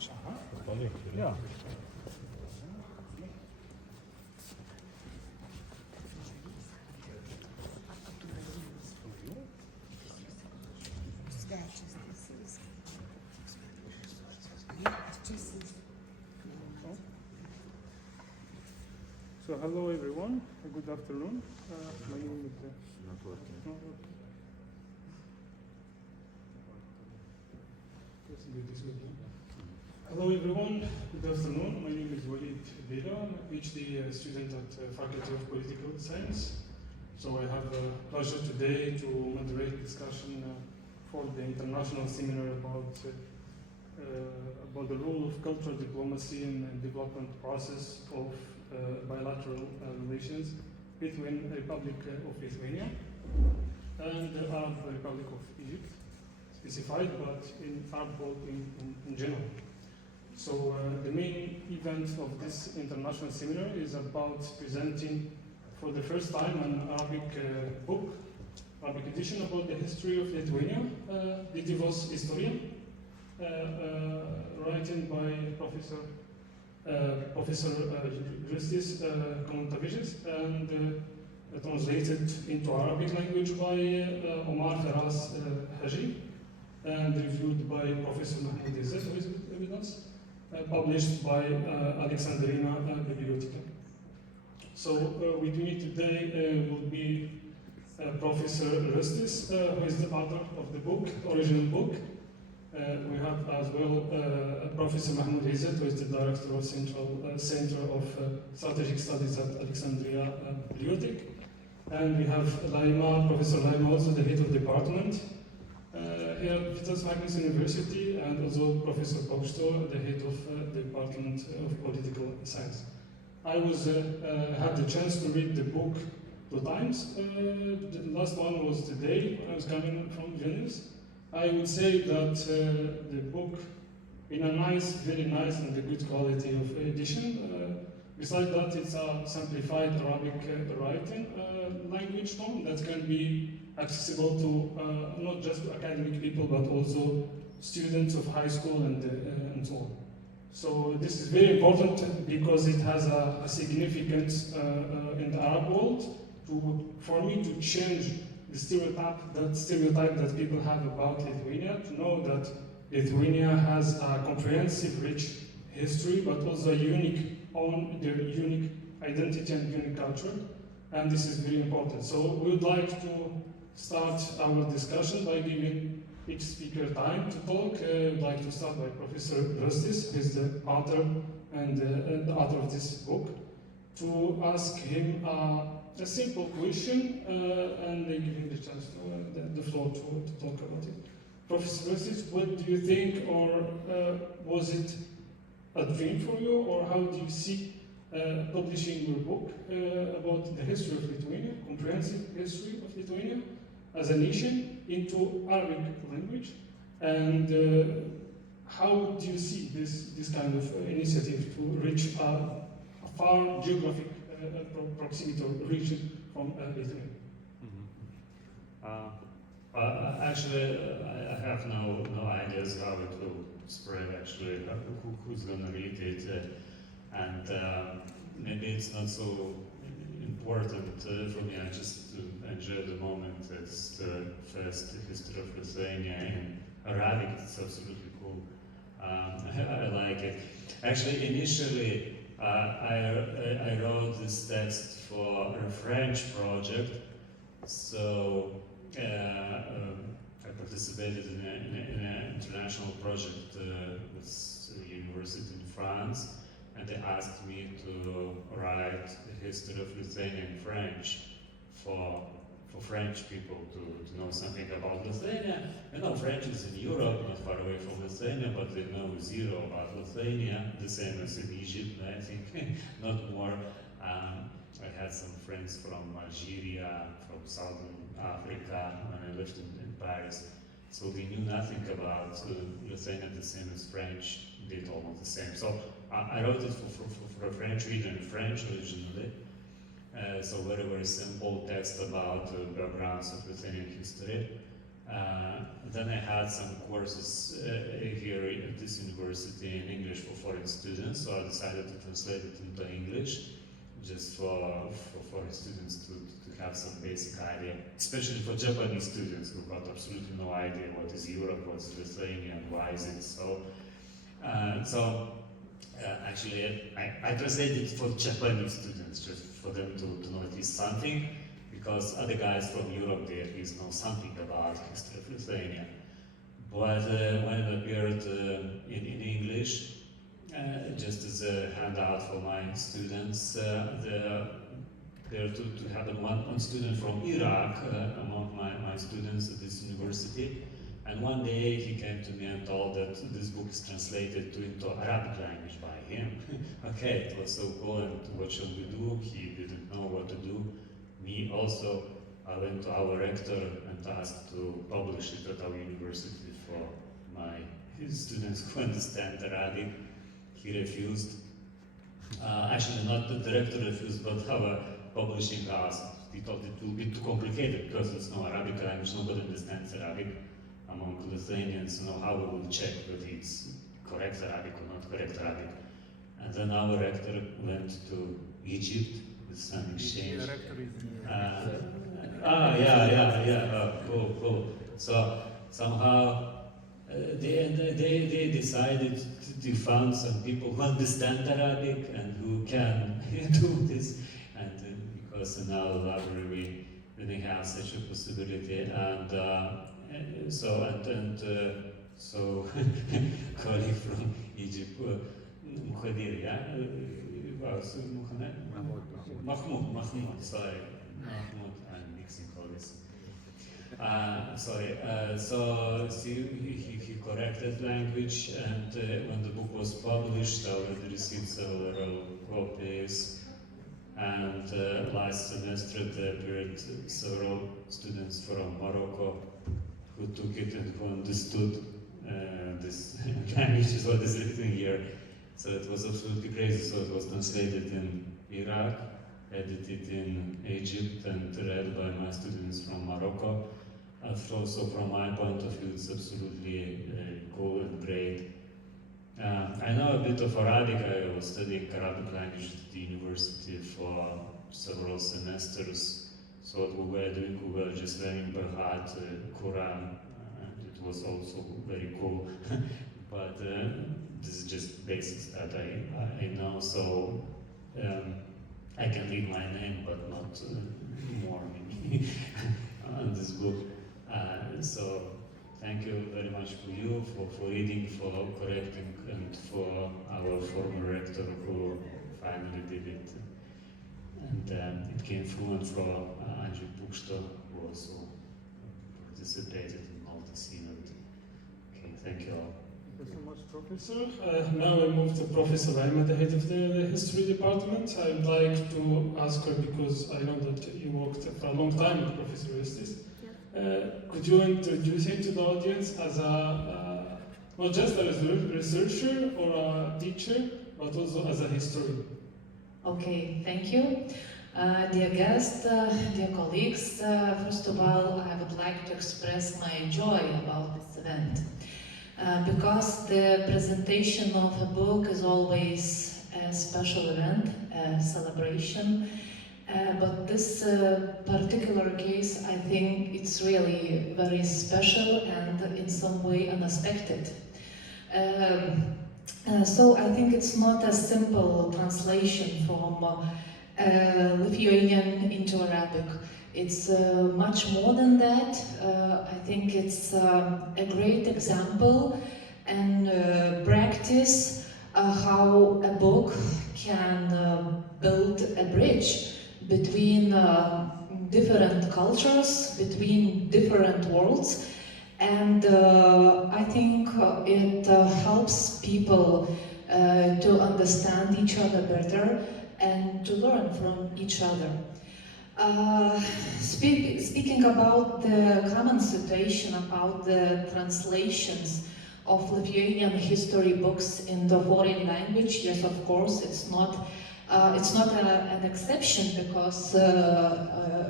Ja. So hello everyone, good afternoon. My name is Hello everyone, good afternoon. My name is Walid Blila, I'm a PhD student at Faculty of Political Science. So I have the pleasure today to moderate discussion for the international seminar about the role of cultural diplomacy in the development process of bilateral relations between the Republic of Lithuania and the Arab Republic of Egypt, specified, but in Arab world in general. So the main event of this international seminar is about presenting for the first time an Arabic book, Arabic edition about the history of Lithuania, Lietuvos Istorijos, written by Professor Rūsčio Kamuntavičiaus and translated into Arabic language by Omer Fras Haji and reviewed by Professor Mahmoud Ezzat, who is with us, published by Aleksandrijos bibliotekos. So with me today will be Professor Rūsčio, who is the author of the book, original book. We have as well Professor Mahmoud Ezzat, who is the director of Center of Strategic Studies at Aleksandrijos Bibliotek. And we have Professor Laima, also the head of department here at Vytauto University, and also Professor Pokšto, the head of the Department of Political Science. I had the chance to read the book 2 times. The last one was today when I was coming from Vilnius. I would say that the book, in a nice, very nice and a good quality of edition. Besides that, it's a simplified Arabic writing language form that can be accessible to not just to academic people, but also students of high school and so on. So this is very important because it has a significance in the Arab world for me to change the stereotype that people have about Lithuania, to know that Lithuania has a comprehensive, rich history, but also their unique identity and unique culture, and this is very important. So we would like to start our discussion by giving each speaker time to talk. We'd like to start by Professor Rūsčio, who is the author and the author of this book, to ask him a simple question and they give him the chance, the floor to talk about it. Professor Rūsčio, what do you think, or was it a dream for you, or how do you see publishing your book about the history of Lithuania, comprehensive history of Lithuania as a nation into Arabic language, and how do you see this kind of initiative to reach a far geographic proximity or region from Lithuania? Actually, I have no ideas how it will spread. Actually, who's gonna read it, and maybe it's not so important for me. I just enjoy the moment. It's the first history of Lithuania in Arabic. It's absolutely cool. I like it. Actually, initially, I wrote this text for a French project, so I participated in an international project with a university in France, and they asked me to write the history of Lithuania in French for French people to know something about Lithuania. You know, French is in Europe, not far away from Lithuania, but they know zero about Lithuania, the same as in Egypt, I think, not more. I had some friends from Algeria, from Southern Africa, when I lived in Paris. So they knew nothing about Lithuania, the same as French, did almost the same. So I wrote it for a French reader in French originally. So very, very simple text about the backgrounds of Lithuanian history. Then I had some courses here at this university university in English for foreign students, so I decided to translate it into English, just for foreign students to have some basic idea, especially for Japanese students who got absolutely no idea what is Europe, what's Lithuania, and why is it so. Actually, I translated it for Japanese students, just for them to know at least something, because other guys from Europe, they at least know something about history of Lithuania. But when it appeared in English, just as a handout for my students, there to happen one student from Iraq among my students at this university. And one day he came to me and told that this book is translated into Arabic language by him. Okay, it was so cool, and what shall we do? He didn't know what to do. Me also, I went to our rector and asked to publish it at our university for my students who understand Arabic. He refused. Actually, not the director refused, but our publishing house. He thought it will be too complicated because it's no Arabic language, nobody understands Arabic. Among Lithuanians, how we will check whether it's correct Arabic or not correct Arabic. And then our rector went to Egypt with some exchange. Cool. So somehow they decided to find some people who understand Arabic and who can do this. And because in our library we didn't have such a possibility, and so colleague from Egypt, Muhadir, yeah? Mahmoud, sorry. Mahmoud, I'm mixing all this. So he corrected language, and when the book was published, I already received several copies. And last semester there appeared several students from Morocco who took it and who understood this language is what is written here. So it was absolutely crazy. So it was translated in Iraq, edited in Egypt, and read by my students from Morocco. So from my point of view, it's absolutely cool and great. I know a bit of Arabic. I was studying Arabic language at the university for several semesters. So what we were just learning by heart Quran, and it was also very cool. But this is just basics that I know. So I can read my name, but not more on this book. So thank you very much for you, for reading, for correcting, and for our former rector who finally did it. And it came through, and for Andrzej Pukšto, who also participated in all the synod. Okay, thank you all. Thank you so much, Professor. Now I move to Professor Ayma, the head of the History Department. I'd like to ask her, because I know that you worked for a long time with Professor Estes. Could you introduce him to the audience as not just a researcher or a teacher, but also as a historian? Okay, thank you. Dear guests, dear colleagues, first of all, I would like to express my joy about this event. Because the presentation of a book is always a special event, a celebration. But this particular case, I think it's really very special and in some way unexpected. So I think it's not a simple translation from Lithuanian into Arabic. It's much more than that. I think it's a great example and practice how a book can build a bridge between different cultures, between different worlds, and I think it helps people to understand each other better and to learn from each other. Speaking about the common situation about the translations of Lithuanian history books in the foreign language, yes, of course, it's not an exception, because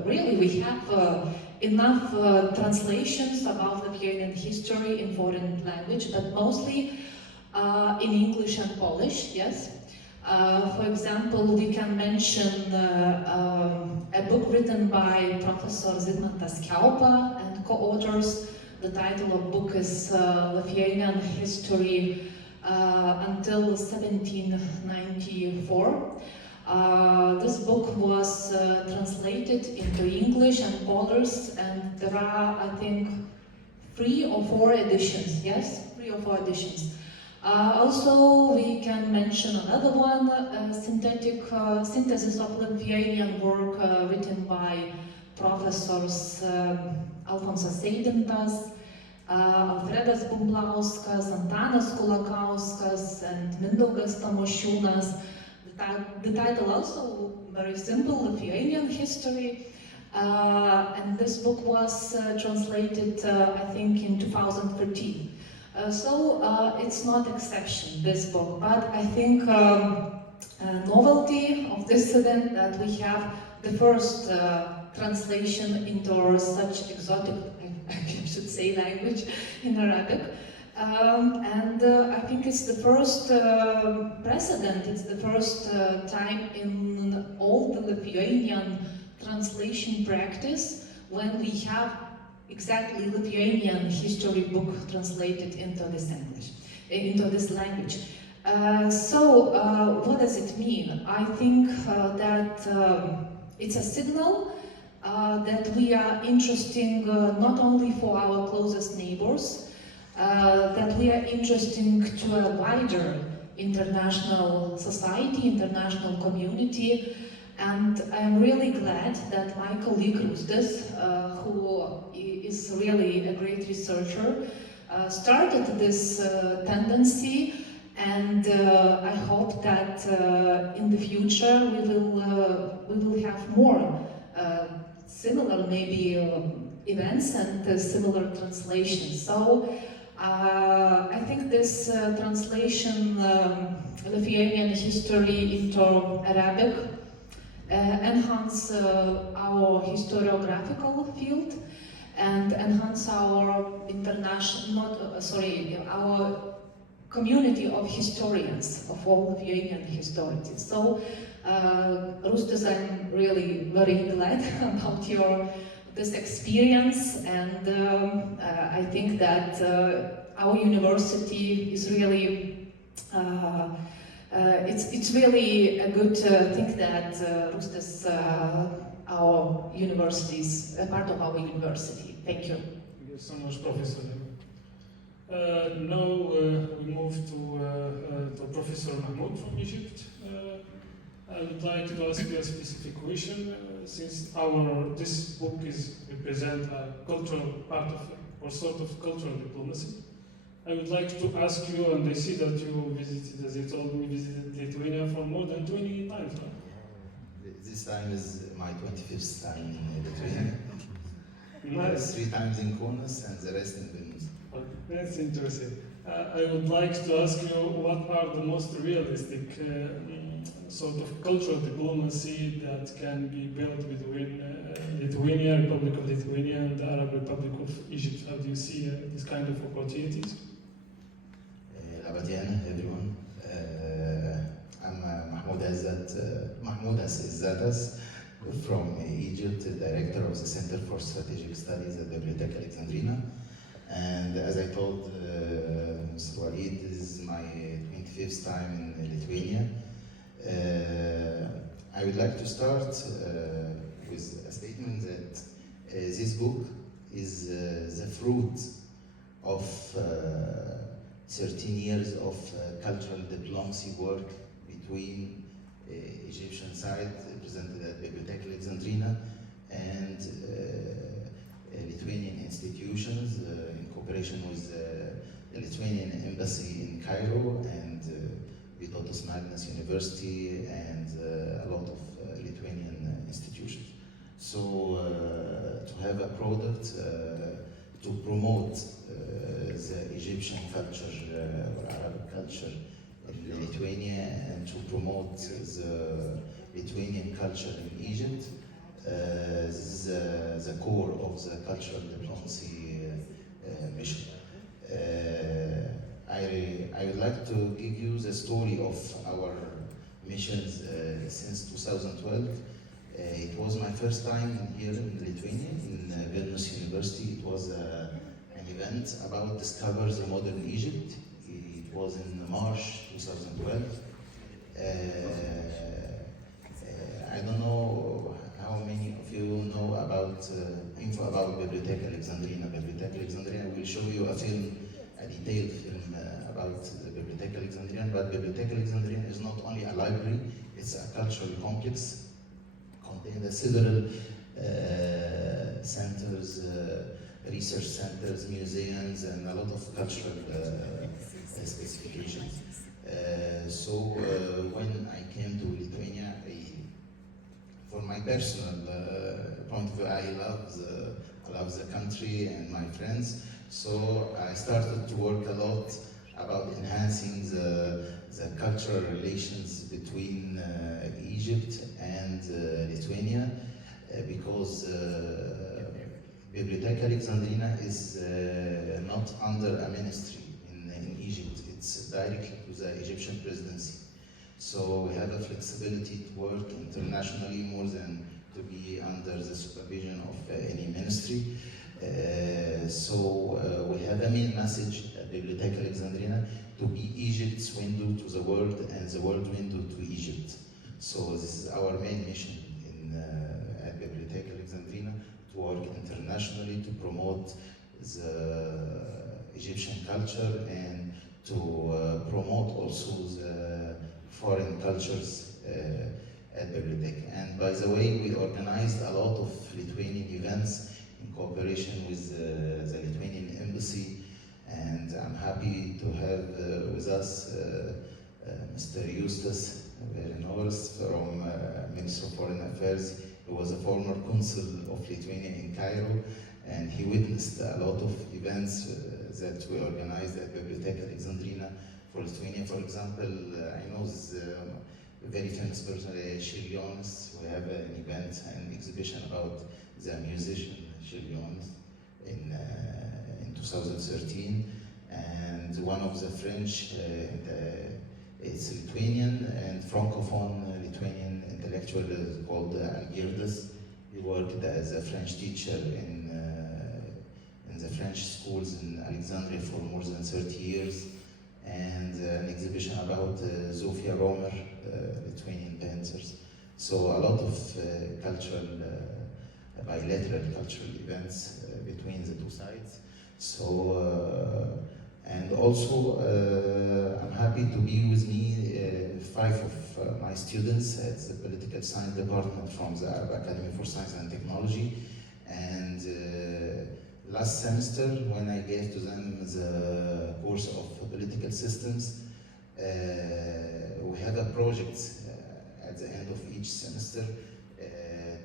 really we have enough translations about Lithuanian history in foreign language, but mostly in English and Polish, yes. For example, we can mention a book written by Professor Zigmantas Kiaupa and co-authors. The title of book is Lithuanian History until 1794. This book was translated into English and Polish, and there are, I think, 3 or 4 editions, yes? 3 or 4 editions. Also, we can mention another one, synthesis of Lithuanian work written by Professors Alfonsas Eidintas, Alfredas Bumblauskas, Antanas Kulakauskas, and Mindaugas Tamošiūnas. The title also very simple, Lithuanian History, and this book was translated, I think, in 2013. So it's not exception, this book, but I think novelty of this event that we have the first translation into such exotic, I should say, language in Arabic. And I think it's the first precedent, it's the first time in all the Lithuanian translation practice when we have exactly Lithuanian history book translated into this language. So what does it mean? I think that it's a signal that we are interesting not only for our closest neighbors, that we are interesting to a wider international society, international community. And I'm really glad that my colleague Rūstis, who is really a great researcher, started this tendency, and I hope that in the future we will have more similar maybe events and similar translations. So I think this translation, Lithuanian history into Arabic, enhance our historiographical field and enhance our our community of historians, of all Lithuanian historians. So, Rūstis, I'm really very glad about this experience, and I think that our university is really it's really a good thing that Rūstis, our university, is a part of our university. Thank you. Thank you so much, Professor. Now we move to Professor Mahmoud from Egypt. I would like to ask you a specific question, since this book represents a cultural part of, or sort of cultural diplomacy. I would like to ask you, and I see that you visited, as you told me, visited Lithuania for more than 20 times, right? This time is my 25th time in Lithuania. Nice. 3 times in Kaunas and the rest in Vilnius. That's interesting. I would like to ask you, what are the most realistic sort of cultural diplomacy that can be built between Lithuania, Republic of Lithuania, and the Arab Republic of Egypt? How do you see these kind of opportunities? Labadiana, everyone. I'm Mahmoud Ezzat, from Egypt, Director of the Center for Strategic Studies at the Bibliotekos Aleksandrijos. And as I told Mr. Walid, this is my 25th time in Lithuania. I would like to start with a statement that this book is the fruit of 13 years of cultural diplomacy work between Egyptian side, presented at Bibliotekos Aleksandrijos, and Lithuanian institutions in cooperation with the Lithuanian embassy in Cairo and Vytauto University and a lot of Lithuanian institutions. So to have a product to promote the Egyptian culture or Arabic culture in Lithuania and to promote the Lithuanian culture in Egypt, this is the core of the cultural diplomacy mission. I would like like to give you the story of our missions since 2012. It was my first time here in Lithuania, in Vilnius University. It was an event about Discover the Modern Egypt. It was in March 2012. I don't know how many of you know about info about Biblioteca Alexandrina. Biblioteca Alexandrina will show you a film, a detailed film about the Biblioteca Alexandrina. But Biblioteca Alexandrina is not only a library, it's a cultural complex contains several centers, research centers, museums, and a lot of cultural specifications. So when I came to Lithuania, for my personal point of view, I love the country and my friends. So I started to work a lot about enhancing the cultural relations between Egypt and Lithuania, because Biblioteca Alexandrina is not under a ministry in Egypt. It's directly to the Egyptian presidency. So we have a flexibility to work internationally more than to be under the supervision of any ministry. So we have a main message at Biblioteca Alexandrina to be Egypt's window to the world and the world window to Egypt. So this is our main mission at Biblioteca Alexandrina, to work internationally to promote the Egyptian culture and to promote also the foreign cultures at Biblioteca. And by the way, we organized a lot of Lithuanian events in cooperation with the Lithuanian embassy, and I'm happy to have with us Mr. Eustace Verinoras from Ministry of Foreign Affairs. He was a former consul of Lithuania in Cairo, and he witnessed a lot of events that we organized at Biblioteca Alexandrina for Lithuania. For example, I know this very famous person, Širjonis. We have an event, an exhibition about the musician Širjonis in 2013, and one of the French, it's Lithuanian and Francophone Lithuanian intellectual called Algirdas. He worked as a French teacher in the French schools in Alexandria for more than 30 years, and an exhibition about Zofia Romer, Lithuanian painters. So a lot of cultural, bilateral cultural events between the two sides. So, and also I'm happy to be with me 5 of my students at the Political Science Department from the Arab Academy for Science and Technology. And last semester, when I gave to them the course of political systems, we had a project at the end of each semester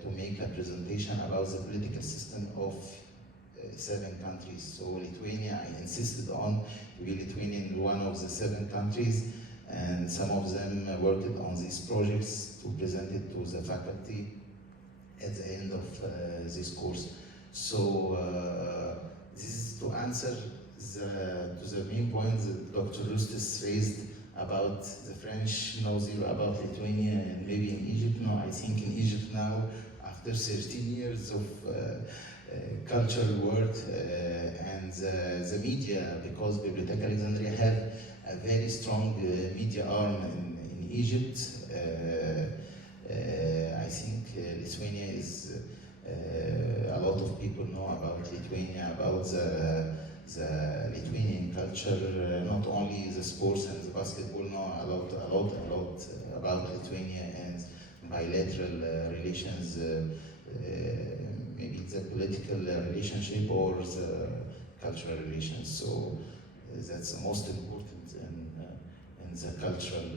to make a presentation about the political system of 7 countries. So Lithuania, I insisted on to be Lithuanian in one of the 7 countries, and some of them worked on these projects to present it to the faculty at the end of this course. So this is to answer to the main point that Dr. Eustace raised about the French know zero about Lithuania and maybe in Egypt. No, I think in Egypt now, after 13 years of cultural work and the media, because Biblioteca Alexandria have a very strong media arm in Egypt. I think Lithuania is a lot of people know about Lithuania, about the Lithuanian culture, not only the sports and the basketball, know a lot about Lithuania and bilateral relations, maybe the political relationship or the cultural relations. So that's the most important in the cultural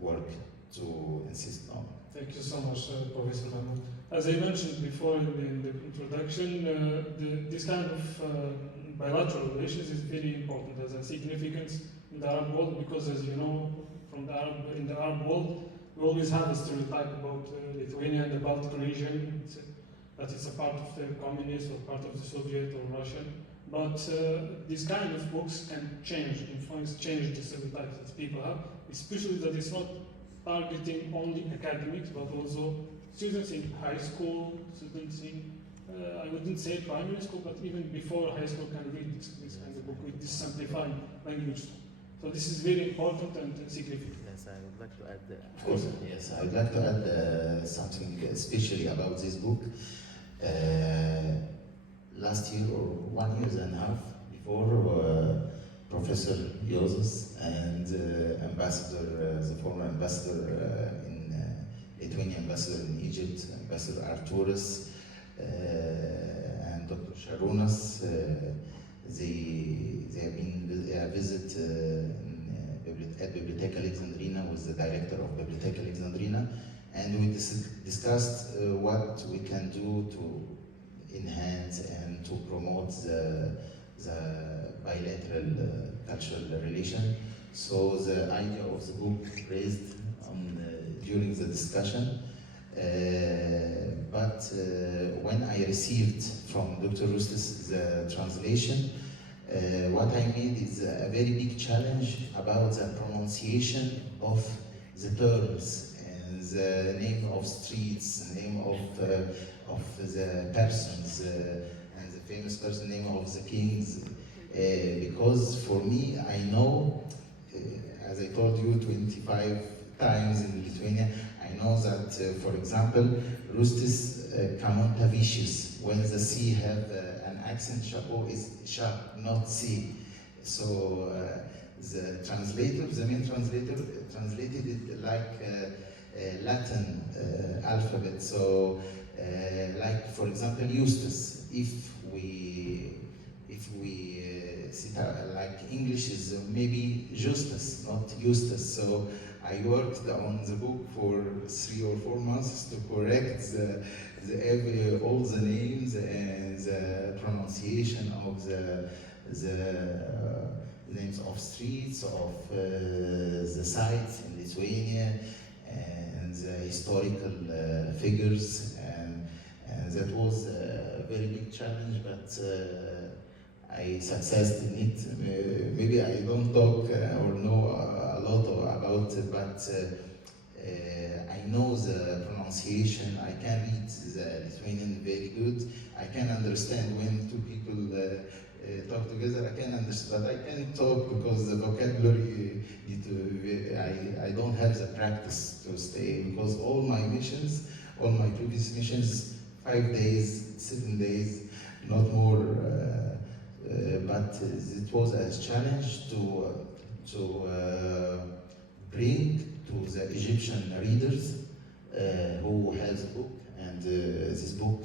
work to insist on. Thank you so much, Professor Mahmoud. As I mentioned before in the introduction, this kind of bilateral relations is very important as a significance in the Arab world, because as you know, in the Arab world, we always have a stereotype about Lithuania and the Baltic region, that it's a part of the communist or part of the Soviet or Russian. but these kind of books can change the stereotypes that people have, especially that it's not targeting only academics, but also students in high school, students in, I wouldn't say primary school, but even before high school can read this kind of book with this simplified language. So this is very important and significant. Yes, I would like to add Of course, yes, I would like to add something especially about this book. Last year or 1 year and a half before, Professor Joseph and the former ambassador in Lithuania, ambassador in Egypt, Ambassador Arturas, and Dr. Šarūnas, they have visited at Biblioteca Aleksandrina with the director of Biblioteca Aleksandrina, and we discussed what we can do to enhance and to promote the bilateral cultural relation. So the idea of the book raised during the discussion, but when I received from Dr. Rustis the translation, what I made is a very big challenge about the pronunciation of the terms and the name of streets, the name of the persons, and the famous person name of the kings. Because for me, I know, as I told you 25 times in Lithuania, I know that, for example, Rūsčio Kamuntavičiaus, when the C have an accent, chapeau is sha, not C. So the main translator translated it like Latin alphabet. So, like for example, Eustace. If we like English is maybe Justus, not Eustace. So I worked on the book for 3 or 4 months to correct all the names and the pronunciation of the names of streets, of the sites in Lithuania, and the historical figures, and that was a very big challenge, but I succeeded in it. Maybe I don't talk or know a lot about it, but I know the pronunciation. I can read the Lithuanian very good. I can understand when two people talk together. I can understand, but I can't talk because the vocabulary, I don't have the practice to stay, because all my previous missions, 5 days, 7 days, not more. But it was a challenge to bring to the Egyptian readers who has a book, and this book,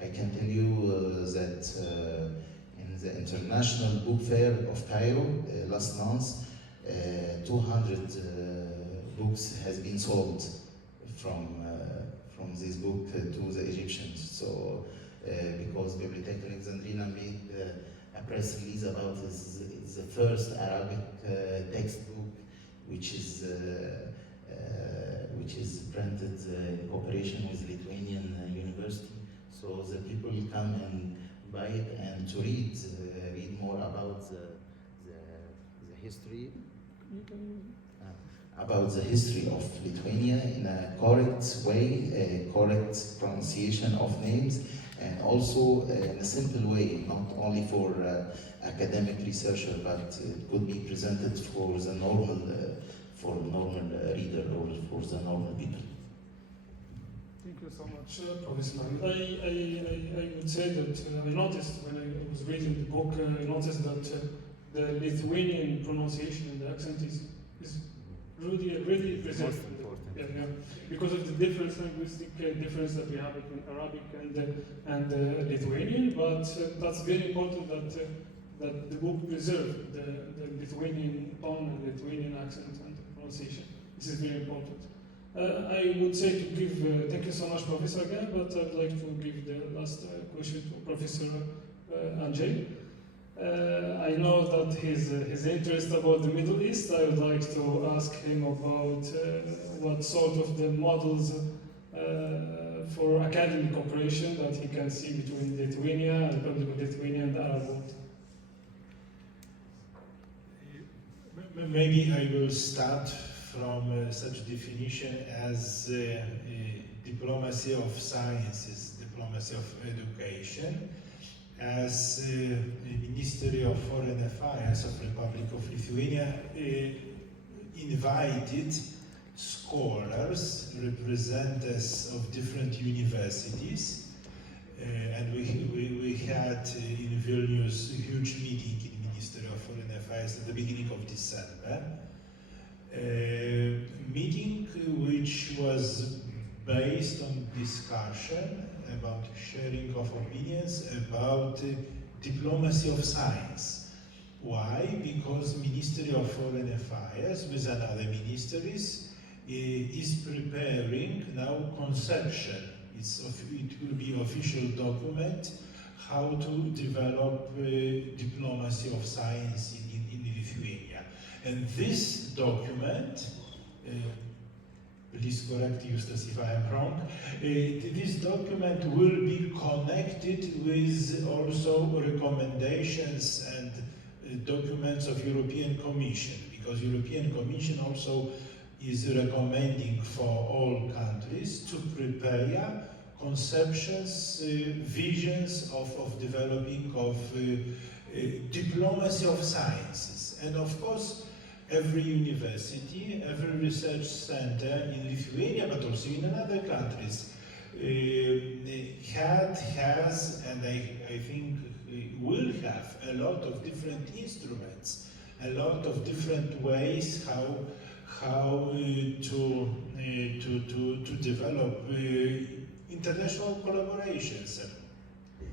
I can tell you that in the International Book Fair of Cairo last month, 200 books has been sold from this book to the Egyptians. So because Biblioteca Aleksandrina made a press release about this, it's the first Arabic textbook which is printed in cooperation with Lithuanian University. So the people come and buy it and to read more about the history. About the history of Lithuania in a correct way, a correct pronunciation of names, and also in a simple way, not only for academic researcher, but it could be presented for the normal reader or for the normal people. Thank you so much, Professor. I would say that I noticed when I was reading the book, I noticed that the Lithuanian pronunciation and the accent is really preserved. Yeah, because of the linguistic difference that we have between Arabic and Lithuanian, but that's very important that the book preserved the Lithuanian tone and Lithuanian accent and pronunciation. This is very important. I would say to give, thank you so much, Professor, again, but I'd like to give the last question to Professor Andrzej. I know that his interest about the Middle East. I would like to ask him about what sort of the models for academic cooperation that he can see between Lithuania, the Republic of Lithuania, and the Arab world. Maybe I will start from such definition as diplomacy of sciences, diplomacy of education, as Ministry of Foreign Affairs of Republic of Lithuania invited scholars, representatives of different universities, and we had in Vilnius a huge meeting in the Ministry of Foreign Affairs at the beginning of December. Meeting which was based on discussion about sharing of opinions about diplomacy of science. Why? Because Ministry of Foreign Affairs with another ministries is preparing now conception. It will be official document how to develop diplomacy of science in Lithuania. And this document, please correct Justus if I am wrong, this document will be connected with also recommendations and documents of European Commission, because European Commission also is recommending for all countries to prepare conceptions, visions of developing of diplomacy of sciences. And of course, every university, every research center in Lithuania, but also in other countries, has, and I think will have a lot of different instruments, a lot of different ways how to develop international collaborations.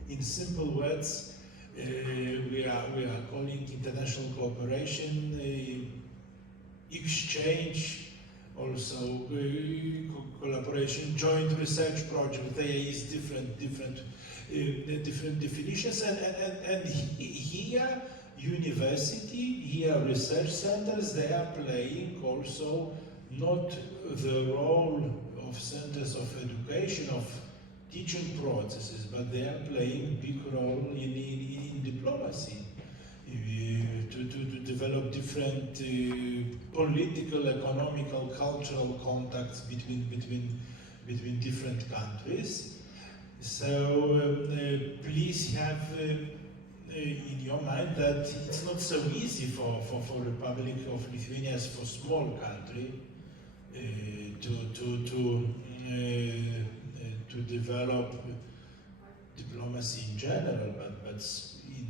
In simple words, we are calling international cooperation exchange, also collaboration, joint research project. There is different definitions, and here university, here research centers, they are playing also not the role of centers of education, of teaching processes, but they are playing big role in diplomacy to develop different political, economical, cultural contacts between different countries. So please have in your mind that it's not so easy for Republic of Lithuania as for small country to develop diplomacy in general, but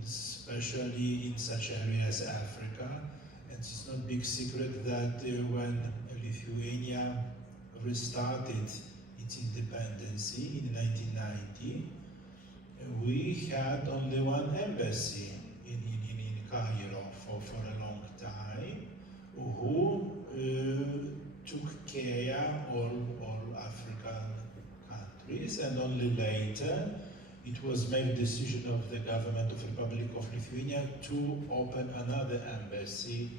especially in such areas as Africa. And it's not big secret that when Lithuania restarted its independence in 1990, we had only one embassy in Cairo for a long time, who took care of all African countries, and only later it was made decision of the government of Republic of Lithuania to open another embassy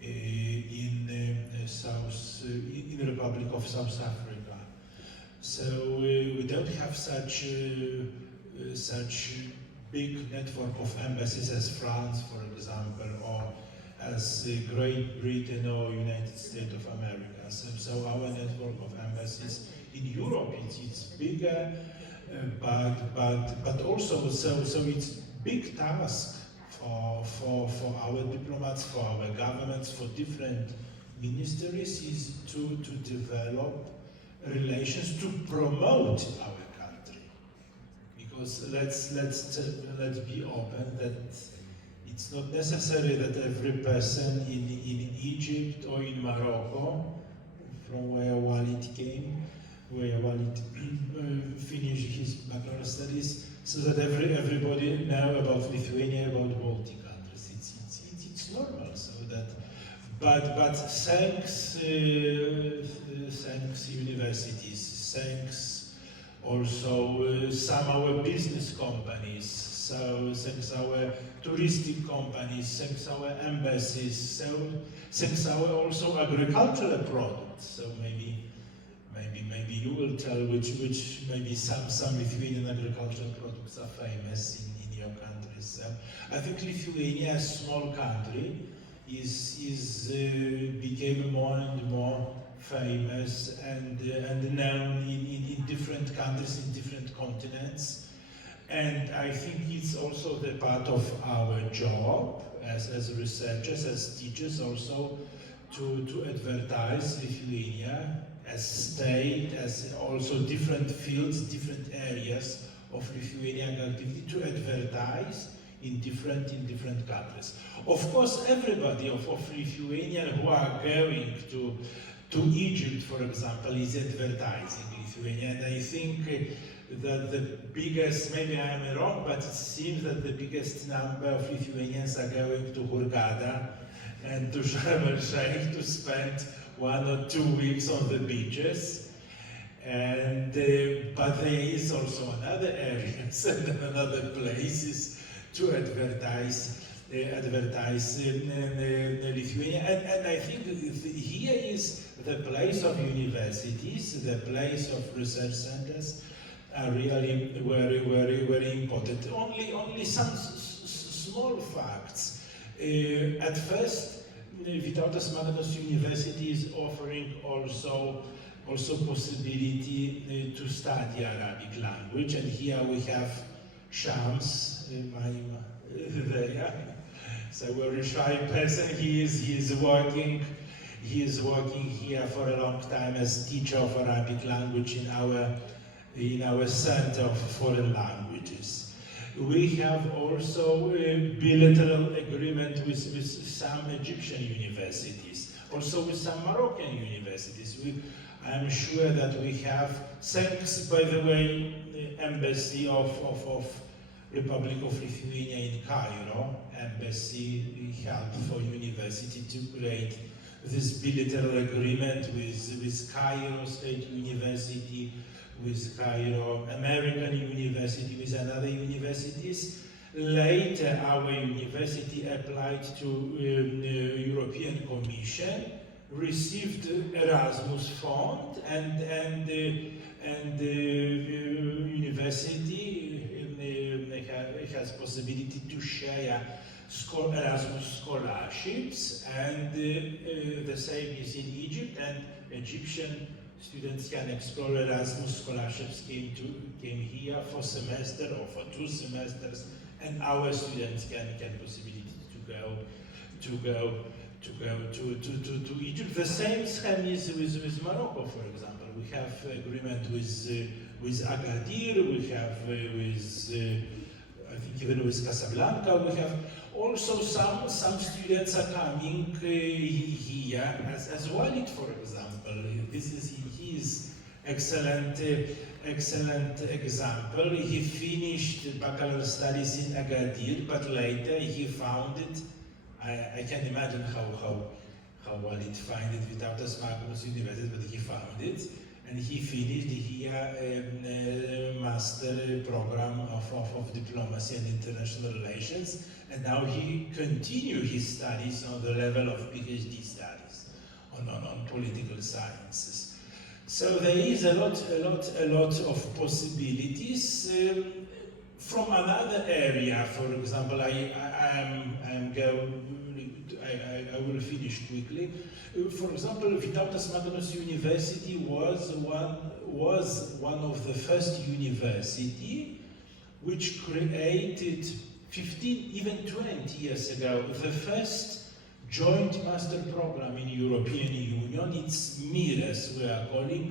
in Republic of South Africa. So we don't have such big network of embassies as France, for example, or as Great Britain or United States of America. So our network of embassies in Europe, it's bigger, but also so it's big task for our diplomats, for our governments, for different ministries, is to develop relations to promote our country. Because let's be open that it's not necessary that every person in Egypt or in Morocco, from where Walid came, where Walid finished his bachelor studies, so that everybody know about Lithuania, about Baltic countries. It's normal. So that, but thanks universities, thanks also some our business companies, so thanks our touristic companies, thanks our embassies, so thanks our also agricultural products. So maybe you will tell which maybe some Lithuanian agricultural products are famous in your countries. So I think Lithuania, a small country, became more and more famous and known in different countries, in different continents. And I think it's also the part of our job as researchers, as teachers also, to advertise Lithuania as state, as also different fields, different areas of Lithuanian activity, to advertise in different countries. Of course, everybody of Lithuanian who are going to Egypt, for example, is advertising Lithuania, and I think that the biggest, maybe I am wrong, but it seems that the biggest number of Lithuanians are going to Hurghada and to Sharm el-Sheikh to spend 1 or 2 weeks on the beaches. And but there is also another areas and another places to advertise Lithuania. And I think here is the place of universities, the place of research centers are really very important. Only some small facts. At first, Vytautas Magnas University is offering also possibility to study Arabic language, and here we have Shams, there. So a very shy person. He is working here for a long time as teacher of Arabic language in our Center of Foreign Languages. We have also a bilateral agreement with some Egyptian universities, also with some Moroccan universities. I'm sure that we have, thanks, by the way, the embassy of Republic of Lithuania in Cairo, embassy helped for university to create this bilateral agreement with Cairo State University, with Cairo American University, with other universities. Later, our university applied to the European Commission, received Erasmus fund, and the university has possibility to share Erasmus scholarships, and the same is in Egypt, and Egyptian students can explore Erasmus scholarships, came here for semester or for 2 semesters, and our students can possibility to go to Egypt. The same scheme is with Morocco, for example. We have agreement with Agadir, we have with I think even with Casablanca. We have also some students are coming here as Walid, for example. This is his excellent example. He finished baccalaureate studies in Agadir, but later he found it. I can imagine how Walid find it without a Magnus University, but he found it, and he finished here a master program of diplomacy and international relations, and now he continues his studies on the level of PhD studies on political sciences. So there is a lot of possibilities. From another area, for example, I will finish quickly. For example, Vytautas Magnas University was one of the first university which created 15, even 20 years ago, the first joint master program in European Union. It's MIRES, we are calling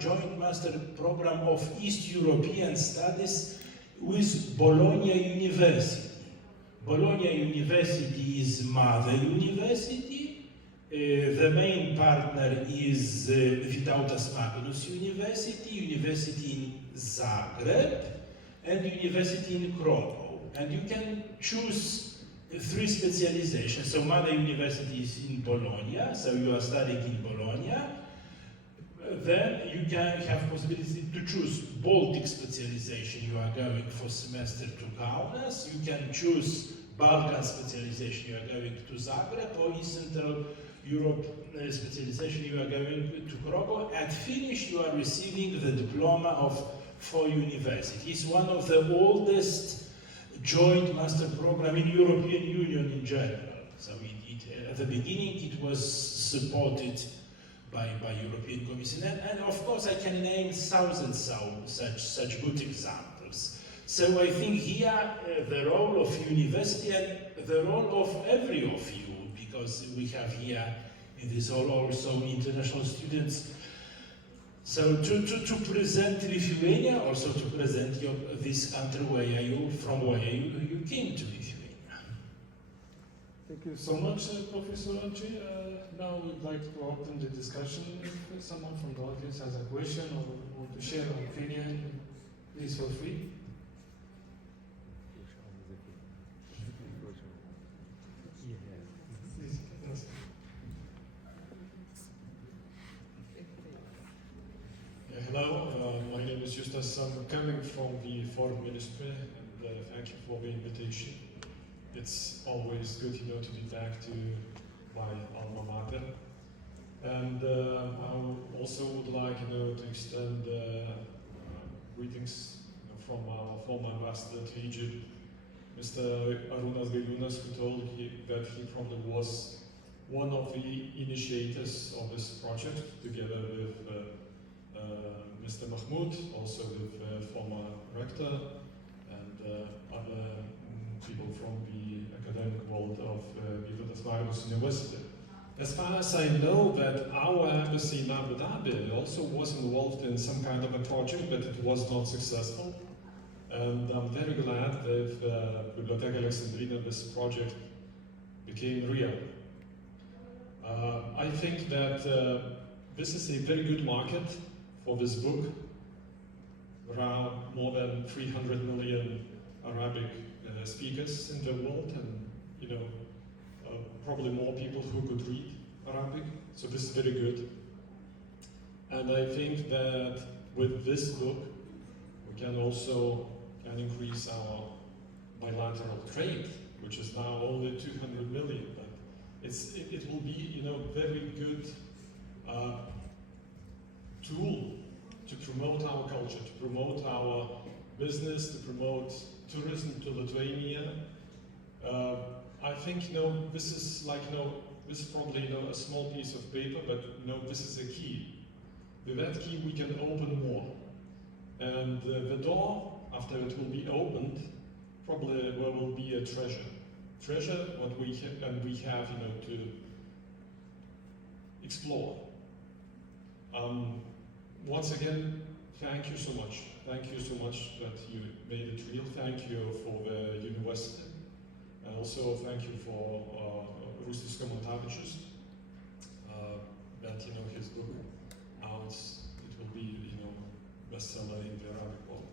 joint master program of East European Studies with Bologna University. Bologna University is mother university. The main partner is Vytautas Magnas University, University in Zagreb, and University in Krakow. And you can choose 3 specializations. So mother university is in Bologna, so you are studying in Bologna. Then you can have possibility to choose Baltic specialization. You are going for semester to Kaunas. You can choose Balkan specialization. You are going to Zagreb, or Eastern Europe specialization. You are going to Krakow. At finish, you are receiving the diploma of 4 universities. It's one of the oldest joint master program in European Union in general. So at the beginning it was supported by European Commission, and of course I can name thousands of such good examples. So I think here the role of university and the role of every of you, because we have here in this hall also international students. So to present Lithuania, also to present this country where from where you came to Lithuania. Thank you so much, Professor Haji. Now we'd like to open the discussion. If someone from the audience has a question or want to share an opinion, please feel free. Hello, my name is Justas. I'm coming from the Foreign Ministry, and thank you for the invitation. It's always good, to be back to my alma mater. And I also would like, to extend greetings from our former ambassador to Egypt, Mr. Šarūnas Liekis, who told that he probably was one of the initiators of this project, together with Mr. Mahmoud, also with former rector and other people from the academic world of Vytauto Didžiojo University. As far as I know, that our embassy in Abu Dhabi also was involved in some kind of a project, but it was not successful. And I'm very glad that Bibliotekos Aleksandrijos this project became real. I think that this is a very good market for this book. There are more than 300 million Arabic speakers in the world, and probably more people who could read Arabic. So this is very good. And I think that with this book, we can also increase our bilateral trade, which is now only 200 million. But it will be, very good tool to promote our culture, to promote our business, to promote tourism to Lithuania. I think, this is like, this is probably, a small piece of paper, but, this is a key. With that key, we can open more. And the door, after it will be opened, probably there will be a treasure. Treasure, what we have, and we have, to explore. Once again, thank you so much. Thank you so much that you made it real. Thank you for the university. And also thank you for Rūsčio Kamuntavičiaus, that, his book out, it will be, bestseller in the Arabic world.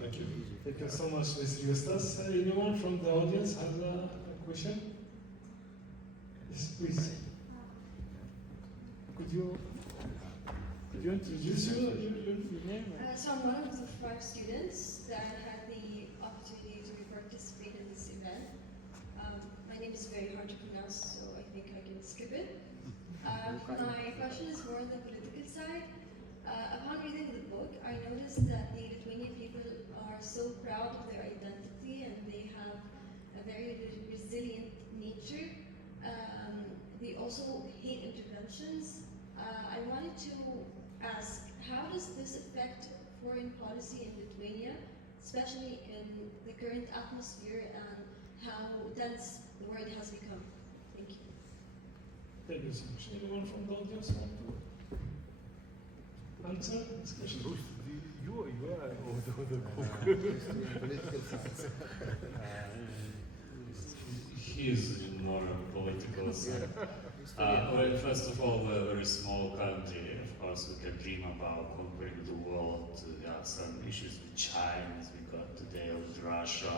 Thank you. Thank you so much, Mr. Justas. Anyone from the audience has a question? Yes, please. Could you introduce your name? So I'm one of the 5 students that had the opportunity to participate in this event. My name is very hard to pronounce, so I think I can skip it. My question is more on the political side. Upon reading the book, I noticed that the Lithuanian people are so proud of their identity and they have a very resilient nature. They also hate interventions. I wanted to ask, how does this affect foreign policy in Lithuania, especially in the current atmosphere and how dense the world has become? Thank you. Thank you so much. Anyone from the audience want to answer this question? You are Political science. He is more political side. Well, first of all, we're a very small country. Of course, we can dream about conquering the world. There are some issues with China, as we got today, with Russia.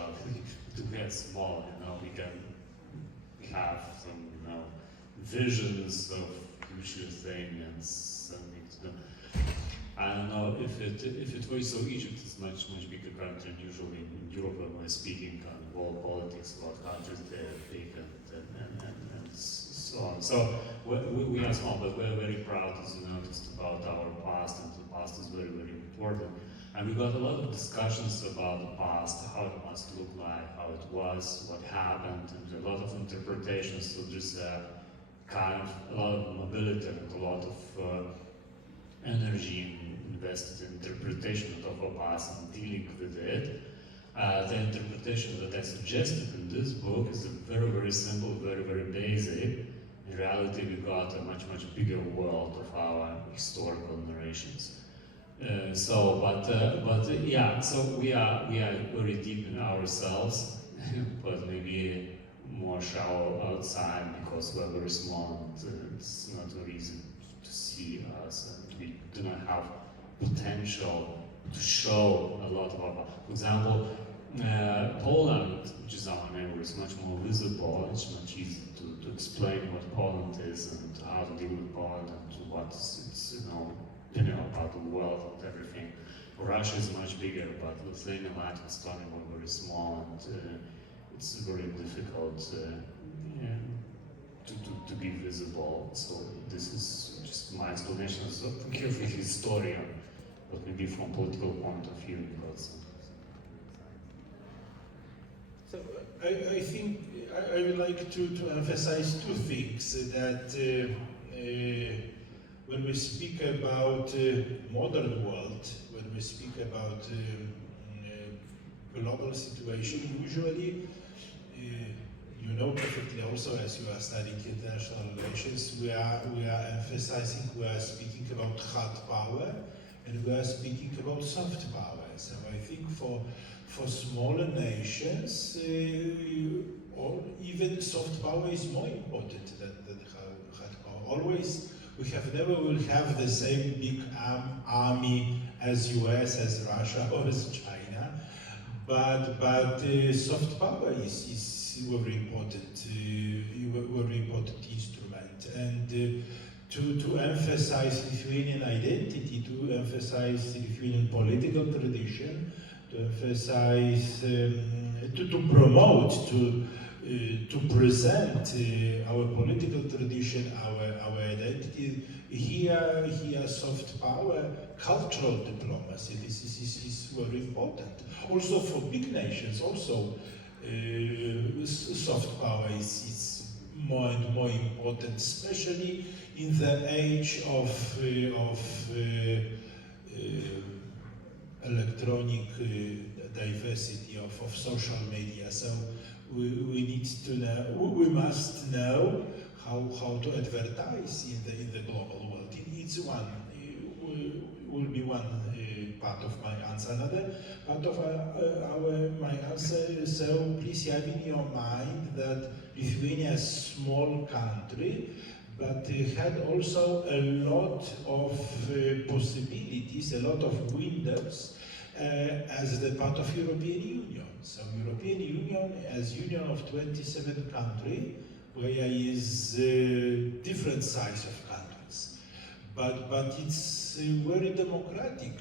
We are small, we can have some, visions of future things and something to do. I don't know if it were so. Egypt is much bigger country, and usually in Europe when we're speaking on world politics about countries, they're big and so on. So we are small, but we're very proud, as you noticed, about our past, and the past is very, very important. And we got a lot of discussions about the past, how it must look like, how it was, what happened, and a lot of interpretations. So there's kind of a lot of mobility and a lot of energy invested in interpretation of our past and dealing with it. The interpretation that I suggested in this book is very, very simple, very, very basic. In reality, we got a much, much bigger world of our historical narrations. So we are very deep in ourselves, but maybe more shallow outside because we're very small and it's not very easy to see us, and we do not have potential to show a lot of our. For example, Poland, which is our neighbor, is much more visible. It's much easier to explain what Poland is and how to deal with Poland and what its opinion about the world and everything. Russia is much bigger, but Lithuania, Latvia, Estonia were very small, and it's very difficult to be visible. So this is just my explanation. So I'm careful historian, but maybe from political point of view, because. So I think I would like to emphasize two things. That when we speak about modern world, when we speak about global situation, usually, you know perfectly also as you are studying international relations, we are emphasizing, we are speaking about hard power and we are speaking about soft power. So I think for smaller nations, or even soft power is more important than hard power. Always, we never will have the same big army as US, as Russia, or as China, but soft power is a very important instrument. And to emphasize Lithuanian identity, to emphasize Lithuanian political tradition, to emphasize, to promote, to present our political tradition, our identity. Here soft power, cultural diplomacy, this is very important. Also for big nations, also soft power is more and more important, especially in the age of electronic diversity of social media. So we need to know, we must know how to advertise in the global world. It's one will be one part of my answer. Another part of my answer. So please have in your mind that Lithuania is a small country, but had also a lot of possibilities, a lot of windows as the part of European Union. So European Union as union of 27 countries, where is different size of countries, but it's a very democratic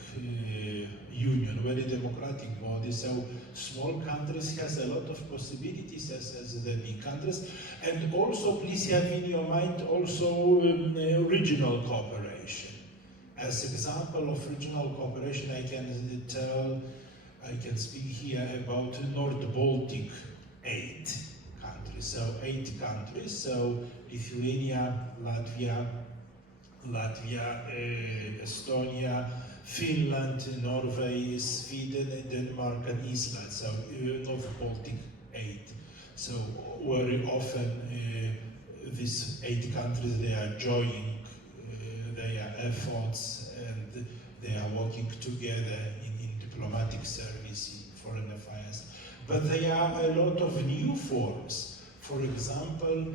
union, very democratic body. So small countries has a lot of possibilities as the big countries, and also please have in your mind also regional cooperation. As example of regional cooperation, I can speak here about North Baltic 8 countries. So 8 countries. So Lithuania, Latvia, Estonia, Finland, Norway, Sweden, Denmark, and Iceland. So North Baltic 8. So very often these 8 countries, they are joining their efforts and they are working together in diplomatic service, in foreign affairs. But there are a lot of new forms. For example,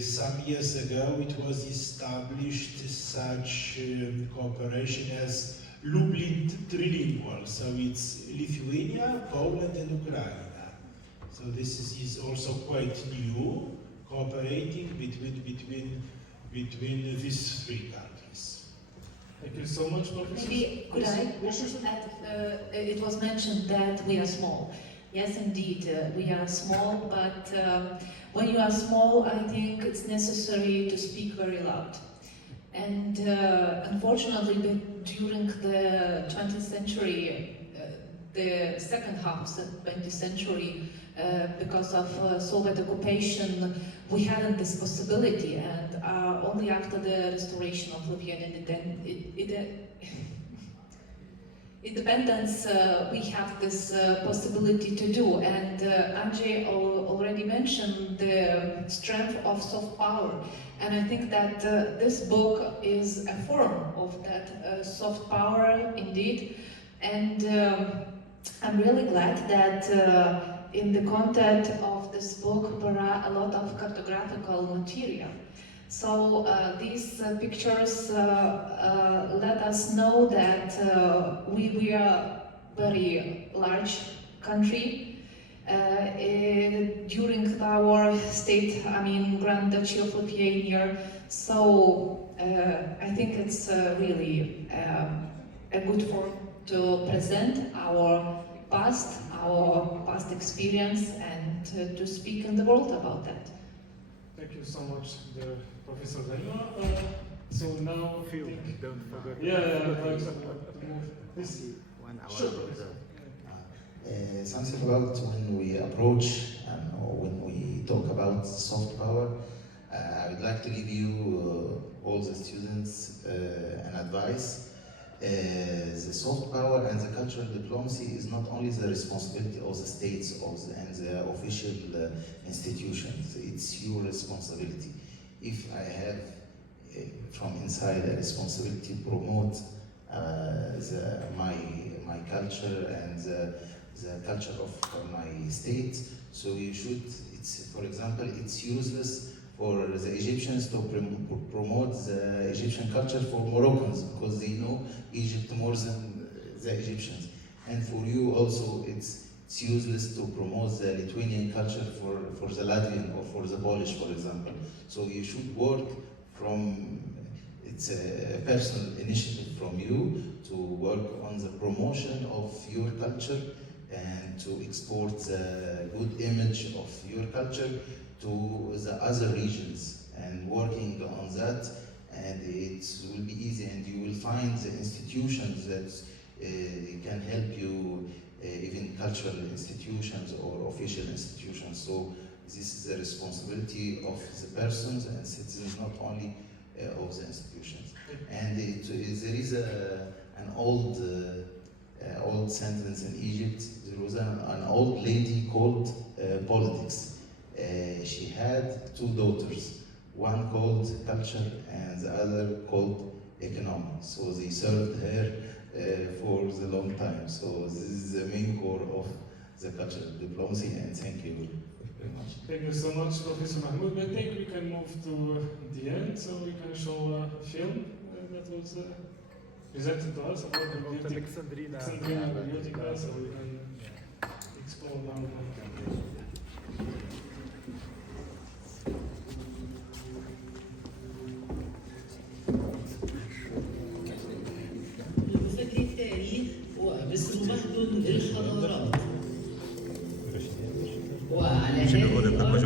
some years ago it was established such cooperation as Lublin trilingual. So it's Lithuania, Poland, and Ukraine. So this is also quite new, cooperating between these 3 countries. Thank you so much, Professor. Maybe could I just add, it was mentioned that we are small. Yes, indeed, we are small, but when you are small, I think it's necessary to speak very loud. And unfortunately, during the 20th century, the second half of the 20th century, because of Soviet occupation, we hadn't this possibility, and only after the restoration of Lithuanian independence, we have this possibility to do. And Andrzej already mentioned the strength of soft power, and I think that this book is a form of that soft power indeed. And I'm really glad that in the content of this book there are a lot of cartographical material. So these pictures let us know that we are a very large country. During our state, Grand Duchy of Lithuania. So I think it's really a good form to present our past experience, and to speak in the world about that. Thank you so much, Professor Blila. So now, Don't forget. I'd like to move this. 1 hour. Sure. Something about when we approach or when we talk about soft power, I would like to give you all the students an advice. The soft power and the cultural diplomacy is not only the responsibility of the states and the official institutions, it's your responsibility. If I have from inside a responsibility to promote my culture and the culture of my state, so you should, for example, it's useless for the Egyptians to promote the Egyptian culture for Moroccans, because they know Egypt more than the Egyptians. And for you also, it's useless to promote the Lithuanian culture for the Latvian or for the Polish, for example. So you should work it's a personal initiative from you to work on the promotion of your culture and to export the good image of your culture to the other regions, and working on that, and it will be easy, and you will find the institutions that can help you, even cultural institutions or official institutions. So this is the responsibility of the persons and citizens, not only of the institutions. And there is an old sentence in Egypt. There was an old lady called Politics. She had two daughters, one called culture and the other called economics. So they served her for the long time. So this is the main core of the cultural diplomacy, and thank you very much. Thank you so much, Professor Mahmoud. I think we can move to the end, so we can show a film that was presented to us about the Aleksandrina bibliotekos, so we can explore now. المفكر التاريخ هو مصر مهد الحضارات وعلى هذه الأرض